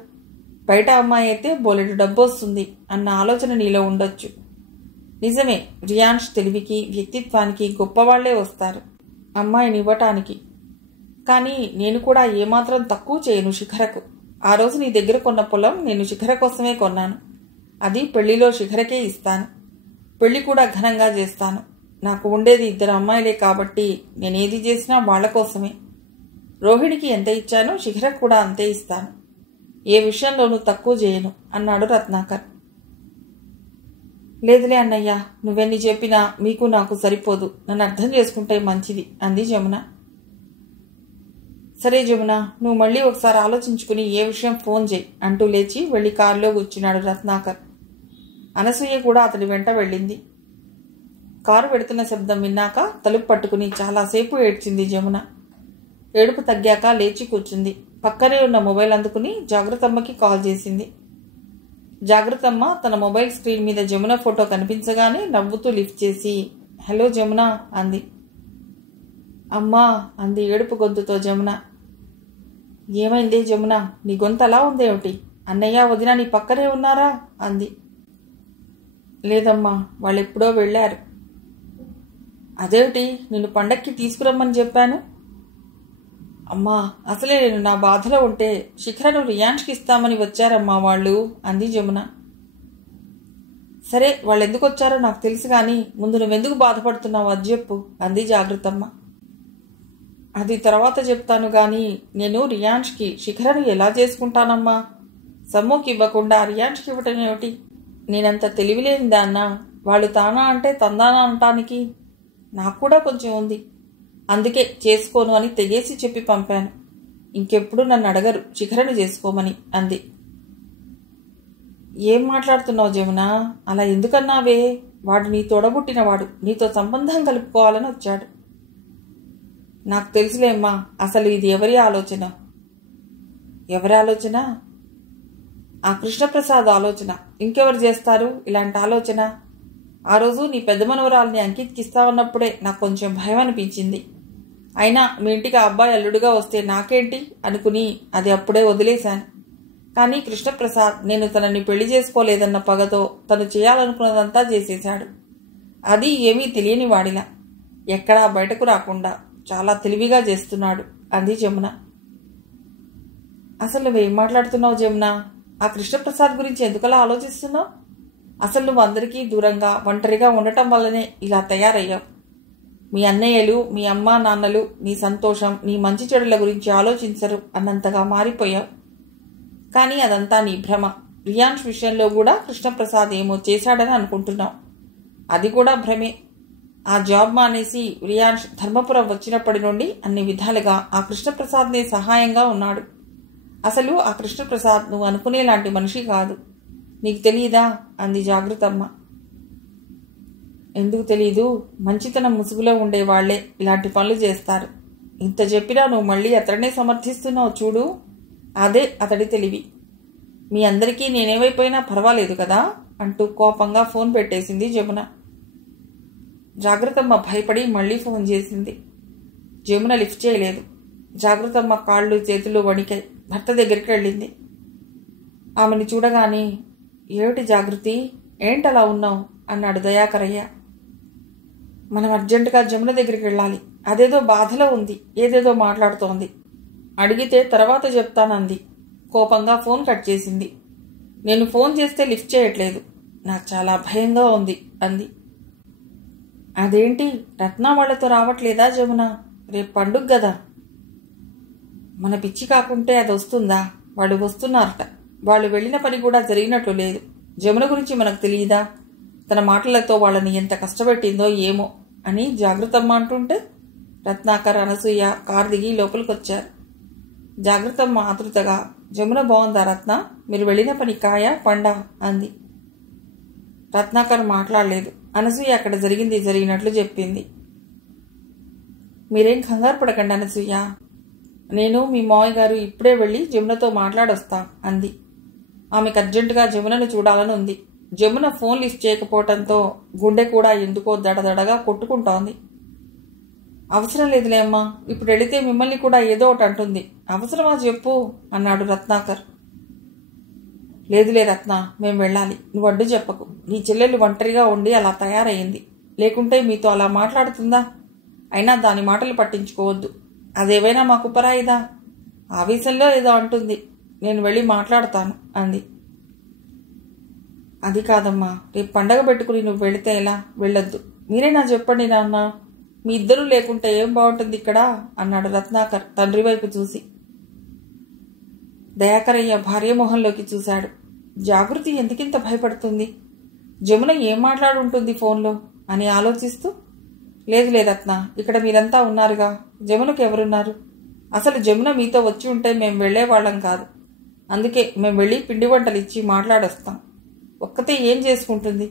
బయట అమ్మాయి అయితే బోలెడు డబ్బు వస్తుంది అన్న ఆలోచన నీలో ఉండొచ్చు. నిజమే, రియాన్ష్ తెలివికి వ్యక్తిత్వానికి గొప్పవాళ్లే వస్తారు అమ్మాయిని ఇవ్వటానికి. కానీ నేను కూడా ఏమాత్రం తక్కువ చేయను శిఖరకు. ఆ రోజు నీ దగ్గర కొన్న పొలం నేను శిఖర కోసమే కొన్నాను. అది పెళ్లిలో శిఖరకే ఇస్తాను. పెళ్లి కూడా ఘనంగా చేస్తాను. నాకు ఉండేది 2 అమ్మాయిలే కాబట్టి నేనేది చేసినా వాళ్ల కోసమే. రోహిణికి ఎంత ఇచ్చానో శిఖరకు కూడా అంతే ఇస్తాను. ఏ విషయంలోనూ తక్కువ చేయను అన్నాడు రత్నాకర్. లేదులే అన్నయ్య, నువ్వెన్ని చెప్పినా మీకు నాకు సరిపోదు. నన్ను అర్థం చేసుకుంటే మంచిది అంది జమున. సరే జమున, నువ్వు మళ్ళీ ఒకసారి ఆలోచించుకుని ఏ విషయం ఫోన్ చేయి అంటూ లేచి వెళ్లి కారులో కూర్చున్నాడు రత్నాకర్. అనసూయ కూడా అతడి వెంట వెళ్ళింది. కారు వెడుతున్న శబ్దం విన్నాక తలుపు పట్టుకుని చాలాసేపు ఏడ్చింది జమున. ఏడుపు తగ్గాక లేచి కూర్చుంది. పక్కనే ఉన్న మొబైల్ అందుకుని జాగ్రత్తమ్మకి కాల్ చేసింది. జాగ్రత్తమ్మ తన మొబైల్ స్క్రీన్ మీద జమున ఫోటో కనిపించగానే నవ్వుతూ లిఫ్ట్ చేసి, హలో జమున అంది. అమ్మా అంది ఏడుపు గొంతుతో జమున. ఏమైందే జమున, నీ గొంతు అలా ఉందేమిటి? అన్నయ్య, వదిన నీ పక్కనే ఉన్నారా అంది. లేదమ్మా, వాళ్ళెప్పుడో వెళ్ళారు. అదేమిటి, నిన్ను పండక్కి తీసుకురమ్మని చెప్పాను. అమ్మా, అసలే నేను నా బాధలో ఉంటే శిఖరను రియాన్ష్కి ఇస్తామని వచ్చారమ్మా వాళ్ళు అంది జమున. సరే, వాళ్ళు ఎందుకు వచ్చారో నాకు తెలుసు కానీ ముందు నువ్వెందుకు బాధపడుతున్నావు అది చెప్పు అంది జాగ్రత్తమ్మ. అది తర్వాత చెప్తాను గాని నేను రియాన్ష్కి శిఖరను ఎలా చేసుకుంటానమ్మా? సమ్మోకి ఇవ్వకుండా రియాన్ష్కి ఇవ్వటం ఏమిటి? నేనంత తెలివిలేనిదాన్నా? వాళ్ళు తానా అంటే తందానా అనటానికి నాకు కూడా కొంచెం ఉంది. అందుకే చేసుకోను అని తెగేసి చెప్పి పంపాను. ఇంకెప్పుడు నన్ను అడగరు శిఖరను చేసుకోమని అంది. ఏం మాట్లాడుతున్నావు జమున? అలా ఎందుకన్నావే? వాడు నీ తోడబుట్టినవాడు, నీతో సంబంధం కలుపుకోవాలని వచ్చాడు. నాకు తెలుసులేమ్మా, అసలు ఇది ఎవరి ఆలోచన? ఎవరి ఆలోచన? ఆ కృష్ణప్రసాద్ ఆలోచన. ఇంకెవరు చేస్తారు ఇలాంటి ఆలోచన? ఆ రోజు నీ పెద్ద మనవరాల్ని అంకిత్కి ఇస్తావన్నప్పుడే నాకు కొంచెం భయం అనిపించింది. అయినా మీ ఇంటికి ఆ అబ్బాయి అల్లుడుగా వస్తే నాకేంటి అనుకుని అది అప్పుడే వదిలేశాను. కానీ కృష్ణప్రసాద్ నేను తనని పెళ్లి చేసుకోలేదన్న పగతో తను చేయాలనుకున్నదంతా చేసేశాడు. అది ఏమీ తెలియని వాడిలా, ఎక్కడా బయటకు రాకుండా చాలా తెలివిగా చేస్తున్నాడు అంది జమున. అసలు నువ్వేం మాట్లాడుతున్నావు జమున? ఆ కృష్ణప్రసాద్ గురించి ఎందుకలా ఆలోచిస్తున్నావు? అసలు నువ్వు అందరికీ దూరంగా ఒంటరిగా ఉండటం వల్లనే ఇలా తయారయ్యావు. మీ అన్నయ్యలు, మీ అమ్మా నాన్నలు నీ సంతోషం, నీ మంచి చెడుల గురించి ఆలోచించరు అన్నంతగా మారిపోయావు. కానీ అదంతా నీ భ్రమ. రియాన్ష్ విషయంలో కూడా కృష్ణప్రసాద్ ఏమో చేశాడని అనుకుంటున్నావు. అది కూడా భ్రమే. ఆ జాబ్ మానేసి రియాన్ష్ ధర్మపురం వచ్చినప్పటి నుండి అన్ని విధాలుగా ఆ కృష్ణప్రసాద్నే సహాయంగా ఉన్నాడు. అసలు ఆ కృష్ణప్రసాద్ నువ్వు అనుకునేలాంటి మనిషి కాదు. నీకు తెలియదా అంది జాగ్రత్తమ్మ. ఎందుకు తెలీదు? మంచితనం ముసుగులో ఉండేవాళ్లే ఇలాంటి పనులు చేస్తారు. ఇంత చెప్పినా నువ్వు మళ్ళీ అతడినే సమర్థిస్తున్నావు చూడు. అదే అతడి తెలివి. మీ అందరికీ నేనేమైపోయినా పర్వాలేదు కదా అంటూ కోపంగా ఫోన్ పెట్టేసింది జమున. జాగ్రత్తమ్మ భయపడి మళ్లీ ఫోన్ చేసింది. జమున లిఫ్ట్ చేయలేదు. జాగ్రత్తమ్మ కాళ్ళు చేతులు వణికాయి. భర్త దగ్గరికి వెళ్ళింది. ఆమెను చూడగానే, ఏమిటి జాగృతి, ఏంటలా ఉన్నావు అన్నాడు దయాకరయ్య. మనం అర్జెంటుగా జమున దగ్గరికి వెళ్ళాలి. అదేదో బాధలో ఉంది, ఏదేదో మాట్లాడుతోంది. అడిగితే తర్వాత చెప్తానంది. కోపంగా ఫోన్ కట్ చేసింది. నేను ఫోన్ చేస్తే లిఫ్ట్ చేయట్లేదు. నాకు చాలా భయంగా ఉంది అంది. అదేంటి, రత్న వాళ్లతో రావట్లేదా జమున? రేపు పండుగ గదా. మన పిచ్చి కాకుంటే అది వస్తుందా? వాళ్ళు వస్తున్నారట. వాళ్ళు వెళ్లిన పని కూడా జరిగినట్లు లేదు. జమున గురించి మనకు తెలియదా? తన మాటలతో వాళ్ళని ఎంత కష్టపెట్టిందో ఏమో అని జాగ్రత్తమ్మ అంటుంటే రత్నాకర్, అనసూయ కారు దిగి లోపలికొచ్చారు. జాగ్రత్తమ్మ ఆతృతగా, జమున బాగుందా రత్న? మీరు వెళ్లిన పని కాయా పండా అంది. రత్నాకర్ మాట్లాడలేదు. అనసూయ అక్కడ జరిగింది జరిగినట్లు చెప్పింది. మీరేం కంగారు పడకండి అనసూయ, నేను మీ మావయ్య గారు ఇప్పుడే వెళ్ళి జమునతో మాట్లాడొస్తాం అంది. ఆమెకు అర్జెంటుగా జమునను చూడాలని ఉంది. జమున ఫోన్ లిఫ్ట్ చేయకపోవటంతో గుండె కూడా ఎందుకో దడదడగా కొట్టుకుంటోంది. అవసరం లేదులే అమ్మా, ఇప్పుడు వెళితే మిమ్మల్ని కూడా ఏదో ఒకటి అంటుంది. అవసరమా చెప్పు అన్నాడు రత్నాకర్. లేదులే రత్న, మేం వెళ్ళాలి. నువ్వు అడ్డు చెప్పకు. నీ చెల్లెలు ఒంటరిగా ఉండి అలా తయారయ్యింది. లేకుంటే మీతో అలా మాట్లాడుతుందా? అయినా దాని మాటలు పట్టించుకోవద్దు. అదేవైనా మాకు పరాయిదా? ఆవేశంలో ఏదో అంటుంది. నేను వెళ్ళి మాట్లాడతాను అంది. అది కాదమ్మా, రేపు పండగ పెట్టుకుని నువ్వు వెళితే ఎలా? వెళ్ళొద్దు. మీరేనా చెప్పండి నాన్న, మీ ఇద్దరూ లేకుంటే ఏం బాగుంటుంది ఇక్కడ అన్నాడు రత్నాకర్ తండ్రి వైపు చూసి. దయాకరయ్య భార్య మొహంలోకి చూశాడు. జాగృతి ఎందుకింత భయపడుతుంది? జమున ఏం మాట్లాడుంటుంది ఫోన్లో అని ఆలోచిస్తూ, లేదులే రత్న, ఇక్కడ మీరంతా ఉన్నారుగా, జమునకు ఎవరున్నారు? అసలు జమున మీతో వచ్చి ఉంటే మేం వెళ్లేవాళ్లం కాదు. అందుకే మేం వెళ్ళి పిండి వంటలు ఇచ్చి మాట్లాడొస్తాం. ఒక్కతే ఏం చేసుకుంటుంది?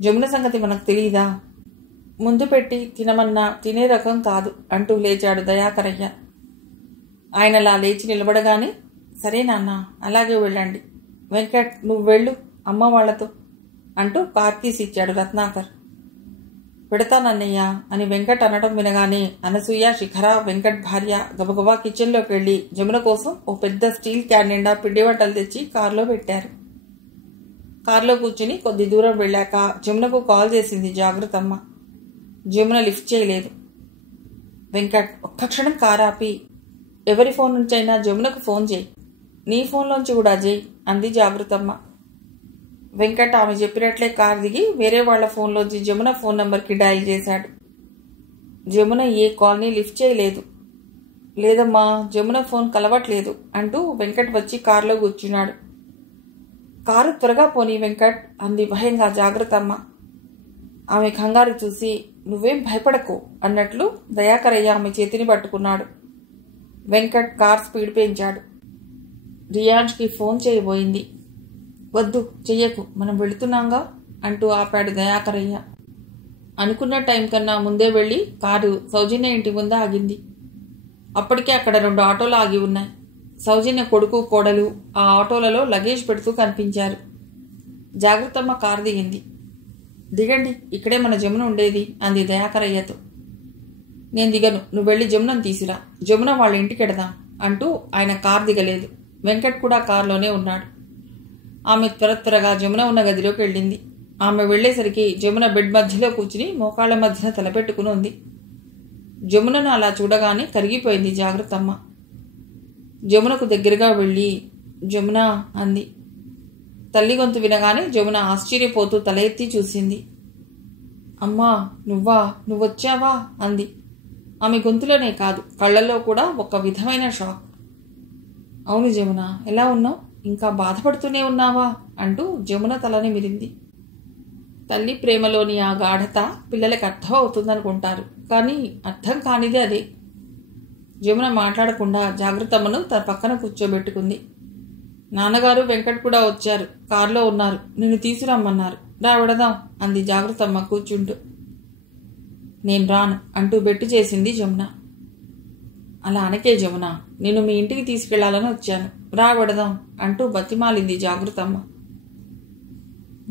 జమున సంగతి మనకు తెలియదా? ముందు పెట్టి తినమన్నా తినే రకం కాదు అంటూ లేచాడు దయాకరయ్య. ఆయనలా లేచి నిలబడగానే, సరే నాన్న, అలాగే వెళ్ళండి. వెంకట్, నువ్వు వెళ్ళు అమ్మ వాళ్లతో అంటూ కార్తీస్ ఇచ్చాడు రత్నాకర్. పెడతానన్నయ్య అని వెంకట్ అనడం వినగానే అనసూయ, శిఖర, వెంకట్ భార్య గబగబా కిచెన్లోకి వెళ్లి జమున కోసం ఓ పెద్ద స్టీల్ క్యాన్ నిండా పిండి వంటలు తెచ్చి కారులో పెట్టారు. కారులో కూర్చుని కొద్ది దూరం వెళ్ళాక జమునకు కాల్ చేసింది జాగ్రత్తమ్మ. జమున లిఫ్ట్ చేయలేదు. వెంకట్ ఒక్క క్షణం కారాపి, ఎవరి ఫోన్ నుంచైనా జమునకు ఫోన్ చేయి, నీ ఫోన్లోంచి కూడా చేయి అంది జాగ్రత్తమ్మ. వెంకట్ ఆమె చెప్పినట్లే కారు దిగి వేరే వాళ్ల ఫోన్లోంచి జమున ఫోన్ నంబర్కి డయల్ చేశాడు. జమున ఏ కాల్ని లిఫ్ట్ చేయలేదు. లేదమ్మా, జమున ఫోన్ కలవట్లేదు అంటూ వెంకట్ వచ్చి కారులో కూర్చున్నాడు. కారు త్వరగా పోనీ వెంకట్ అంది భయంగా జాగ్రత్తమ్మ. ఆమె కంగారు చూసి, నువ్వేం భయపడకు అన్నట్లు దయాకరయ్య ఆమె చేతిని పట్టుకున్నాడు. వెంకట్ కార్ స్పీడ్ పెంచాడు. రియాన్ష్కి ఫోన్ చేయబోయింది. వద్దు, చెయ్యకు, మనం వెళుతున్నాంగా అంటూ ఆపాడు దయాకరయ్య. అనుకున్న టైం కన్నా ముందే వెళ్లి కారు సౌజన్య ఇంటి ముందు ఆగింది. అప్పటికే అక్కడ 2 ఆటోలు ఆగి ఉన్నాయి. సౌజన్య కొడుకు కోడలు ఆ ఆటోలలో లగేజ్ పెడుతూ కనిపించారు. జాగ్రత్తమ్మ కారు దిగింది. దిగండి, ఇక్కడే మన జమున ఉండేది అంది దయాకరయ్యతో. నేను దిగను, నువ్వు వెళ్ళి జమునను తీసురా, జమున వాళ్ళ ఇంటికి ఎడదాం అంటూ ఆయన కారు దిగలేదు. వెంకట్ కూడా కారులోనే ఉన్నాడు. ఆమె త్వరగా జమున ఉన్న గదిలోకి వెళ్ళింది. ఆమె వెళ్లేసరికి జమున బెడ్ మధ్యలో కూర్చుని మోకాళ్ల మధ్యన తలపెట్టుకుని ఉంది. జమునను అలా చూడగానే కరిగిపోయింది జాగ్రత్తమ్మ. జమునకు దగ్గరగా వెళ్ళి, జమున అంది. తల్లి గొంతు వినగానే జమున ఆశ్చర్యపోతూ తల ఎత్తి చూసింది. అమ్మా, నువ్వొచ్చావా అంది. ఆమె గొంతులోనే కాదు, కళ్లలో కూడా ఒక విధమైన షాక్. అవును జమున, ఎలా ఉన్నావు? ఇంకా బాధపడుతూనే ఉన్నావా అంటూ జమున తలని మిరింది. తల్లి ప్రేమలోని ఆ గాఢత పిల్లలకి అర్థం అవుతుందనుకుంటారు, కానీ అర్థం కానిదే అదే. జమున మాట్లాడకుండా జాగ్రత్తమ్మను తన పక్కన కూర్చోబెట్టుకుంది. నాన్నగారు వెంకట్ కూడా వచ్చారు, కారులో ఉన్నారు, నిన్ను తీసుకురమ్మన్నారు, రావడదాం అంది జాగ్రత్తమ్మ కూర్చుంటూ. నేను రాను అంటూ బెట్టు చేసింది జమున. అలా అనకే జమున, నేను మీ ఇంటికి తీసుకెళ్లాలని వచ్చాను, రావడదాం అంటూ బతిమాలింది జాగ్రత్తమ్మ.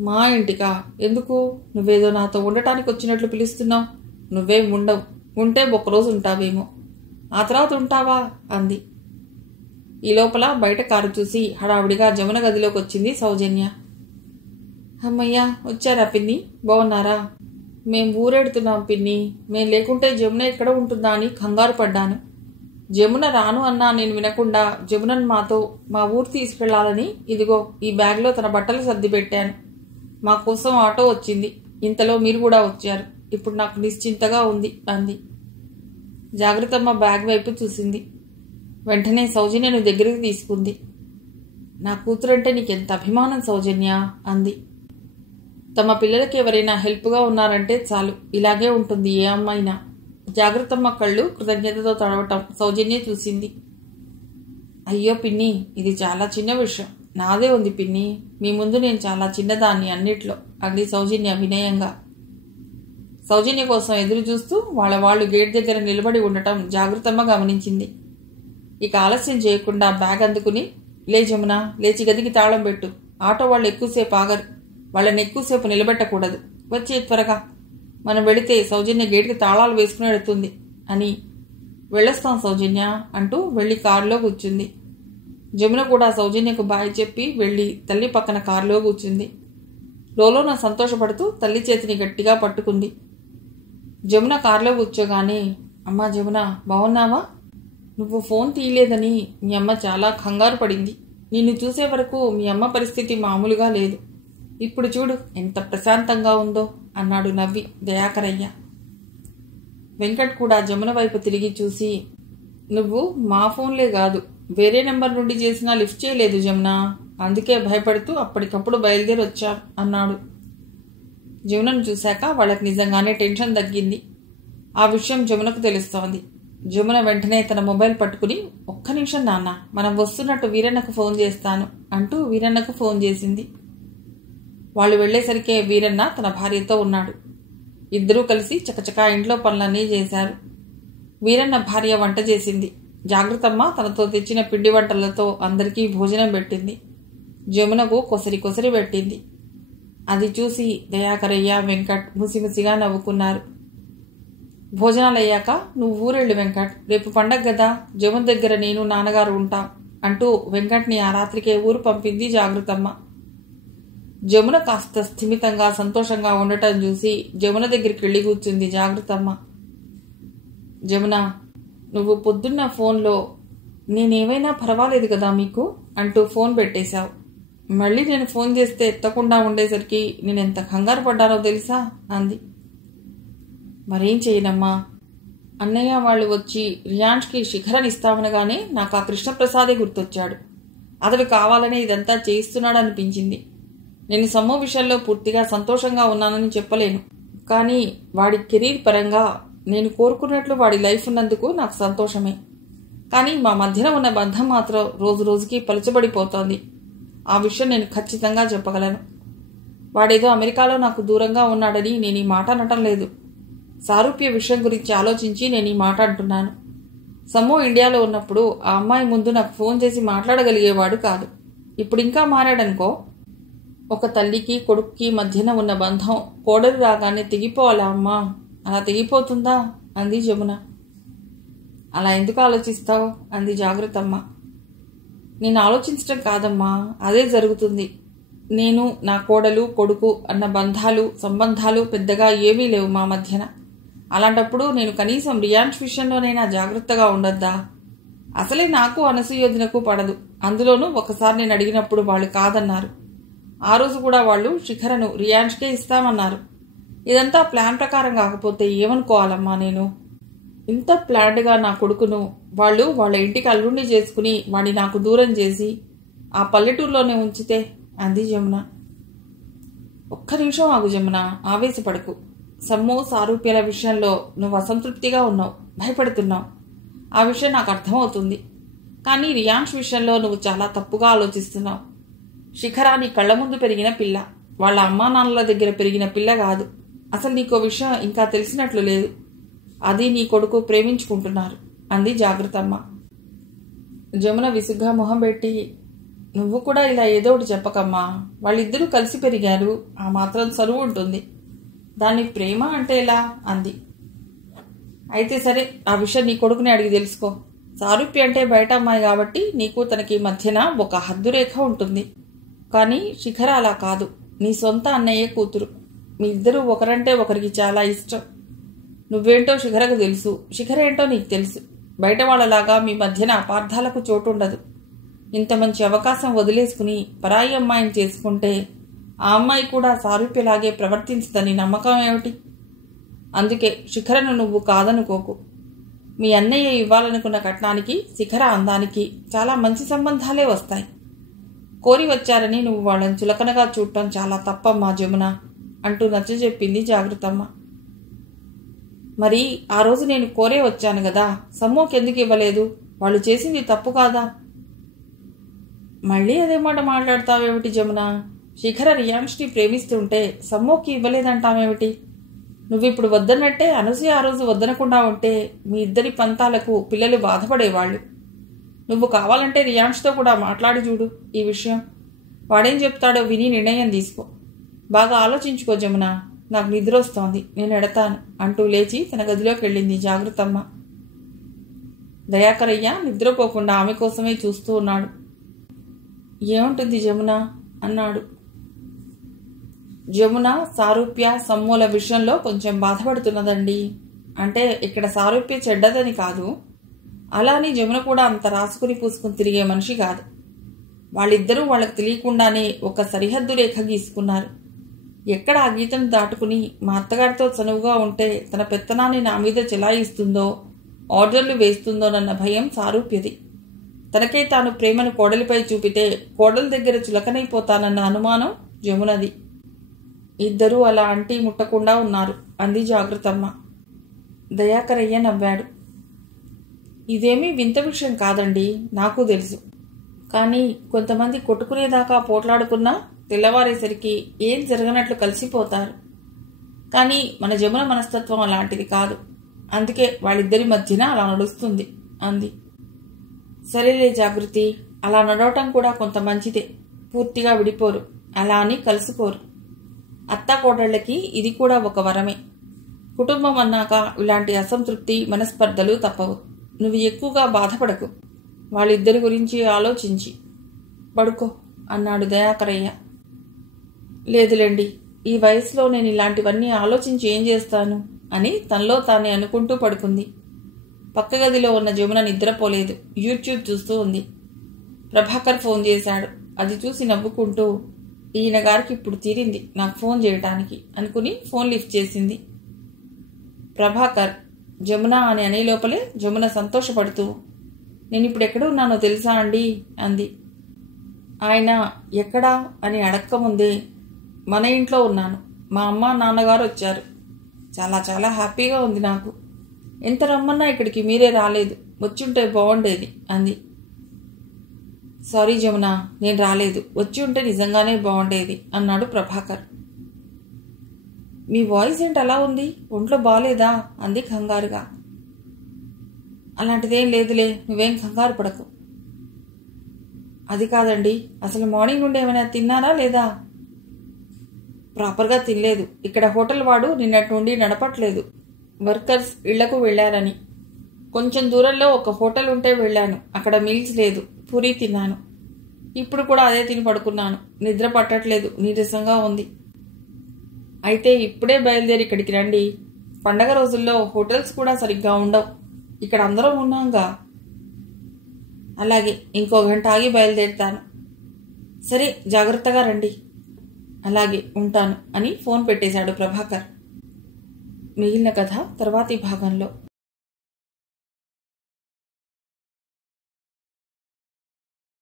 మా ఇంటికా? ఎందుకు? నువ్వేదో నాతో ఉండటానికి వచ్చినట్లు పిలుస్తున్నావు. నువ్వేం ఉండవు, ఉంటే ఒక్కరోజు ఉంటావేమో, ఆ తర్వాత ఉంటావా అంది. ఈ లోపల బయట కారు చూసి హడావిడిగా జమున గదిలోకి వచ్చింది సౌజన్య. అమ్మయ్యా, వచ్చారా పిన్ని? బాగున్నారా? మేం ఊరెడుతున్నాం పిన్ని, మేం లేకుంటే జమున ఎక్కడ ఉంటుందా అని కంగారు పడ్డాను. జమున రాను అన్నా నేను వినకుండా జమునను మాతో మా ఊరు తీసుకెళ్లాలని ఇదిగో ఈ బ్యాగ్లో తన బట్టలు సర్ది పెట్టాను. మా కోసం ఆటో వచ్చింది, ఇంతలో మీరు కూడా వచ్చారు. ఇప్పుడు నాకు నిశ్చింతగా ఉంది అంది. జాగ్రత్తమ్మ బ్యాగ్ వైపు చూసింది. వెంటనే సౌజన్యను దగ్గరికి తీసుకుంది. నా కూతురంటే నీకెంత అభిమానం సౌజన్య అంది. తమ పిల్లలకి ఎవరైనా హెల్ప్గా ఉన్నారంటే చాలు, ఇలాగే ఉంటుంది ఏ అమ్మాయినా. జాగ్రత్తమ్మ కళ్ళు కృతజ్ఞతతో తడవటం సౌజన్య చూసింది. అయ్యో పిన్ని, ఇది చాలా చిన్న విషయం, నాదే ఉంది పిన్ని, మీ ముందు నేను చాలా చిన్నదాన్ని అన్నిట్లో అంది సౌజన్య వినయంగా. సౌజన్య కోసం ఎదురు చూస్తూ వాళ్ళు గేట్ దగ్గర నిలబడి ఉండటం జాగ్రత్తగా గమనించింది. ఇక ఆలస్యం చేయకుండా బ్యాగ్ అందుకుని, లే జమున, లేచి గదికి తాళం పెట్టు. ఆటో వాళ్ళు ఎక్కువసేపు ఆగరు, వాళ్ళని ఎక్కువసేపు నిలబెట్టకూడదు. వచ్చే త్వరగా, మనం వెళితే సౌజన్య గేట్కి తాళాలు వేసుకుని వెళుతుంది అని. వెళ్ళొస్తాం సౌజన్య అంటూ వెళ్ళి కారులో కూర్చుంది. జమున కూడా సౌజన్యకు బాయ్ చెప్పి వెళ్ళి తల్లి పక్కన కారులో కూర్చుంది. లోలోన సంతోషపడుతూ తల్లి చేతిని గట్టిగా పట్టుకుంది. జమున కారులో కూర్చోగానే, అమ్మా జమున, బాగున్నావా? నువ్వు ఫోన్ తీయలేదని మీ అమ్మ చాలా కంగారు పడింది. నిన్ను చూసే వరకు మీ అమ్మ పరిస్థితి మామూలుగా లేదు. ఇప్పుడు చూడు ఎంత ప్రశాంతంగా ఉందో అన్నాడు నవ్వి దయాకరయ్య. వెంకట్ కూడా జమున వైపు తిరిగి చూసి, నువ్వు మా ఫోన్లే కాదు వేరే నెంబర్ నుండి చేసినా లిఫ్ట్ చేయలేదు జమున, అందుకే భయపడుతూ అప్పటికప్పుడు బయలుదేరి వచ్చాం అన్నాడు. జమునను చూశాక వాళ్ళకి నిజంగానే టెన్షన్ తగ్గింది. ఆ విషయం జమునకు తెలుస్తోంది. జమున వెంటనే తన మొబైల్ పట్టుకుని, ఒక్క నిమిషం నాన్న, మనం వస్తున్నట్టు వీరన్నకు ఫోన్ చేస్తాను అంటూ వీరన్నకు ఫోన్ చేసింది. వాళ్ళు వెళ్లేసరికే వీరన్న తన భార్యతో ఉన్నాడు. ఇద్దరూ కలిసి చకచకా ఇంట్లో పనులన్నీ చేశారు. వీరన్న భార్య వంట చేసింది. జాగ్రత్తమ్మ తనతో తెచ్చిన పిండి వంటలతో అందరికీ భోజనం పెట్టింది. జమునకు కొసరి పెట్టింది. అది చూసి దయాకరయ్య, వెంకట్ ముసిముసిగా నవ్వుకున్నారు. భోజనాలయ్యాక, నువ్వు ఊరెళ్ళు వెంకట్, రేపు పండగ గదా, జమున దగ్గర నేను నాన్నగారు ఉంటాం అంటూ వెంకట్ని ఆ రాత్రికే ఊరు పంపింది జాగ్రత్తమ్మ. జమున కాస్త స్థిమితంగా సంతోషంగా ఉండటం చూసి జమున దగ్గరికి వెళ్ళి కూర్చుంది జాగ్రత్తమ్మ. జమున, నువ్వు పొద్దున్న ఫోన్లో నేనేమైనా పర్వాలేదు కదా మీకు అంటూ ఫోన్ పెట్టేశావు. మళ్ళీ నేను ఫోన్ చేస్తే ఎత్తకుండా ఉండేసరికి నేనెంత కంగారు పడ్డానో తెలుసా అంది. మరేం చేయనమ్మా, అన్నయ్య వాళ్ళు వచ్చి రియాన్ష్కి శిఖరని ఇస్తామనగానే నాకు ఆ కృష్ణప్రసాదే గుర్తొచ్చాడు. అతడు కావాలనే ఇదంతా చేయిస్తున్నాడు అనిపించింది. నేను సమ్మో విషయంలో పూర్తిగా సంతోషంగా ఉన్నానని చెప్పలేను, కానీ వాడి కెరీర్ పరంగా నేను కోరుకున్నట్లు వాడి లైఫ్ ఉన్నందుకు నాకు సంతోషమే. కానీ మా మధ్యన ఉన్న బంధం మాత్రం రోజు రోజుకి పలుచబడిపోతోంది. ఆ విషయం నేను ఖచ్చితంగా చెప్పగలను. వాడేదో అమెరికాలో నాకు దూరంగా ఉన్నాడని నేను ఈ మాట అనటం లేదు. సారూప్య విషయం గురించి ఆలోచించి నేను ఈ మాట అంటున్నాను. సమ్మో ఇండియాలో ఉన్నప్పుడు ఆ అమ్మాయి ముందు నాకు ఫోన్ చేసి మాట్లాడగలిగేవాడు కాదు. ఇప్పుడు ఇంకా మారాడనుకో, ఒక తల్లికి కొడుక్కి మధ్యన ఉన్న బంధం కోడలు రాగానే తెగిపోవాలా అమ్మా? అలా తెగిపోతుందా అంది జమున. అలా ఎందుకు ఆలోచిస్తావు అంది జాగ్రత్తమ్మ. నేను ఆలోచించటం కాదమ్మా, అదే జరుగుతుంది. నేను, నా కోడలు, కొడుకు అన్న బంధాలు సంబంధాలు పెద్దగా ఏమీ లేవు మా మధ్యన. అలాంటప్పుడు నేను కనీసం రియాన్స్ విషయంలోనైనా జాగ్రత్తగా ఉండొద్దా? అసలే నాకు అనసూయోజనకు పడదు. అందులోనూ ఒకసారి నేను అడిగినప్పుడు వాళ్ళు కాదన్నారు. ఆ రోజు కూడా వాళ్ళు శిఖరను రియాన్స్కే ఇస్తామన్నారు. ఇదంతా ప్లాన్ ప్రకారం కాకపోతే ఏమనుకోవాలమ్మా నేను? ఇంత ప్లాన్డ్గా నా కొడుకును వాళ్ళు వాళ్ళ ఇంటికి అల్లుండి చేసుకుని వాడిని నాకు దూరం చేసి ఆ పల్లెటూరులోనే ఉంచితే అంది జమున. ఒక్క నిమిషం ఆగు జమున, ఆవేశపడకు. సమ్మో సారూప్యాల విషయంలో నువ్వు అసంతృప్తిగా ఉన్నావు, భయపడుతున్నావు. ఆ విషయం నాకు అర్థమవుతుంది. కానీ రియాన్స్ విషయంలో నువ్వు చాలా తప్పుగా ఆలోచిస్తున్నావు. శిఖర నీ కళ్ల ముందు పెరిగిన పిల్ల, వాళ్ళ అమ్మా నాన్నల దగ్గర పెరిగిన పిల్ల కాదు. అసలు నీకో విషయం ఇంకా తెలిసినట్లు లేదు. అది నీ కొడుకు ప్రేమించుకుంటున్నారు అంది జాగ్రత్తమ్మ. జమున విసుగ్గా మొహం పెట్టి, నువ్వు కూడా ఇలా ఏదో ఒకటి చెప్పకమ్మా. వాళ్ళిద్దరూ కలిసి పెరిగారు, ఆ మాత్రం చదువు ఉంటుంది. దాన్ని ప్రేమ అంటే ఎలా అంది. అయితే సరే, ఆ విషయం నీ కొడుకుని అడిగి తెలుసుకో. సారూప్య అంటే బయట అమ్మాయి కాబట్టి నీకు తనకి మధ్యన ఒక హద్దురేఖ ఉంటుంది. కానీ శిఖర అలా కాదు, నీ సొంత అన్నయ్యే కూతురు. మీ ఇద్దరూ ఒకరంటే ఒకరికి చాలా ఇష్టం. నువ్వేంటో శిఖరకు తెలుసు, శిఖర ఏంటో నీకు తెలుసు. బయట వాళ్ళలాగా మీ మధ్యన అపార్థాలకు చోటు ఉండదు. ఇంత మంచి అవకాశం వదిలేసుకుని పరాయి అమ్మాయిని చేసుకుంటే ఆ అమ్మాయి కూడా సారూప్యలాగే ప్రవర్తించదని నమ్మకం ఏమిటి? అందుకే శిఖరను నువ్వు కాదనుకోకు. మీ అన్నయ్య ఇవ్వాలనుకున్న కట్నానికి, శిఖర అందానికి చాలా మంచి సంబంధాలే వస్తాయి. కోరి వచ్చారని నువ్వు వాళ్ళని చులకనగా చూడటం చాలా తప్పమ్మా జమున అంటూ నచ్చజెప్పింది జాగ్రత్తమ్మ. మరి ఆ రోజు నేను కోరే వచ్చాను కదా, సమ్మోకి ఎందుకు ఇవ్వలేదు? వాళ్ళు చేసింది తప్పు కాదా? మళ్ళీ అదే మాట మాట్లాడతావేమిటి జమున? శిఖర రియాంష్ని ప్రేమిస్తుంటే సమ్మోకి ఇవ్వలేదంటావేమిటి? నువ్విప్పుడు వద్దన్నట్టే అనసూయ ఆ రోజు వద్దనకుండా ఉంటే మీ ఇద్దరి పంతాలకు పిల్లలు బాధపడేవాళ్ళు. నువ్వు కావాలంటే రియాంష్తో కూడా మాట్లాడి చూడు ఈ విషయం. వాడేం చెప్తాడో విని నిర్ణయం తీసుకో. బాగా ఆలోచించుకో జమున. నాకు నిద్ర వస్తోంది, నేను ఎడతాను అంటూ లేచి తన గదిలోకి వెళ్ళింది జాగ్రత్తమ్మ. దయాకరయ్య నిద్రపోకుండా ఆమె కోసమే చూస్తూ ఉన్నాడు. ఏముంటుంది జమున అన్నాడు. జమున సారూప్య సమ్మూల విషయంలో కొంచెం బాధపడుతున్నదండి. అంటే ఇక్కడ సారూప్య చెడ్డదని కాదు, అలాని జమున కూడా అంత రాసుకుని పూసుకుని తిరిగే మనిషి కాదు. వాళ్ళిద్దరూ వాళ్ళకు తెలియకుండానే ఒక సరిహద్దు రేఖ గీసుకున్నారు. ఎక్కడ ఆ గీతను దాటుకుని మా అత్తగారితో చనువుగా ఉంటే తన పెత్తనాన్ని నా మీద చెలాయిస్తుందో, ఆర్డర్లు వేస్తుందోనన్న భయం సారూప్యది. తనకే తాను ప్రేమను కోడలిపై చూపితే కోడలి దగ్గర చులకనైపోతానన్న అనుమానం జమునది. ఇద్దరూ అలా అంటీ ముట్టకుండా ఉన్నారు అంది జాగ్రత్తమ్మ. దయాకరయ్య నవ్వాడు. ఇదేమీ వింత విషయం కాదండి, నాకు తెలుసు. కానీ కొంతమంది కొట్టుకునేదాకా పోట్లాడుకున్నా తెల్లవారేసరికి ఏం జరగనట్లు కలిసిపోతారు. కానీ మన జమున మనస్తత్వం అలాంటిది కాదు. అందుకే వాళ్ళిద్దరి మధ్యన అలా నడుస్తుంది అంది. సరేలే జాగృతి, అలా నడవటం కూడా కొంత మంచిదే. పూర్తిగా విడిపోరు, అలా అని కలిసిపోరు. అత్తాకోడళ్లకి ఇది కూడా ఒక వరమే. కుటుంబం అన్నాక ఇలాంటి అసంతృప్తి మనస్పర్ధలు తప్పవు. నువ్వు ఎక్కువగా బాధపడకు, వాళ్ళిద్దరి గురించి ఆలోచించి పడుకో అన్నాడు దయాకరయ్య. లేదులేండి, ఈ వయసులో నేను ఇలాంటివన్నీ ఆలోచించి ఏం చేస్తాను అని తనలో తానే అనుకుంటూ పడుకుంది. పక్క గదిలో ఉన్న జమున నిద్రపోలేదు, యూట్యూబ్ చూస్తూ ఉంది. ప్రభాకర్ ఫోన్ చేశాడు. అది చూసి నవ్వుకుంటూ, ఈయన గారికి ఇప్పుడు తీరింది నాకు ఫోన్ చేయటానికి అనుకుని ఫోన్ లిఫ్ట్ చేసింది. ప్రభాకర్ జమున అని అనే లోపలే జమున సంతోషపడుతూ, నేను ఇప్పుడు ఎక్కడ ఉన్నానో తెలుసా అండి అంది. ఆయన ఎక్కడా అని అడక్కముందే, మన ఇంట్లో ఉన్నాను, మా అమ్మ నాన్నగారు వచ్చారు, చాలా చాలా హ్యాపీగా ఉంది నాకు. ఎంత రమ్మన్నా ఇక్కడికి మీరే రాలేదు, వచ్చుంటే బాగుండేది అంది. సారీ జమున, నేను రాలేదు, వచ్చి ఉంటే నిజంగానే బాగుండేది అన్నాడు ప్రభాకర్. మీ వాయిస్ ఏంటి అలా ఉంది, ఒంట్లో బాలేదా అంది కంగారుగా. అలాంటిదేం లేదులే, నువ్వేం కంగారు పడకు. అది కాదండి, అసలు మార్నింగ్ నుండి ఏమైనా తిన్నారా లేదా? ప్రాపర్గా తినలేదు. ఇక్కడ హోటల్ వాడు నిన్నటి నుండి నడపట్లేదు, వర్కర్స్ ఇళ్లకు వెళ్లారని. కొంచెం దూరంలో ఒక హోటల్ ఉంటే వెళ్ళాను, అక్కడ మీల్స్ లేదు, పూరీ తిన్నాను. ఇప్పుడు కూడా అదే తిని పడుకున్నాను, నిద్ర పట్టట్లేదు, నీరసంగా ఉంది. అయితే ఇప్పుడే బయలుదేరి ఇక్కడికి రండి. పండగ రోజుల్లో హోటల్స్ కూడా సరిగ్గా ఉండవు, ఇక్కడ అందరం ఉన్నాంగా. అలాగే, ఇంకో గంట ఆగి బయలుదేరుతాను. సరే, జాగ్రత్తగా రండి. అలాగే, ఉంటాను అని ఫోన్ పెట్టేశాడు ప్రభాకర్. మిగిలిన కథ తర్వాతి భాగంలో.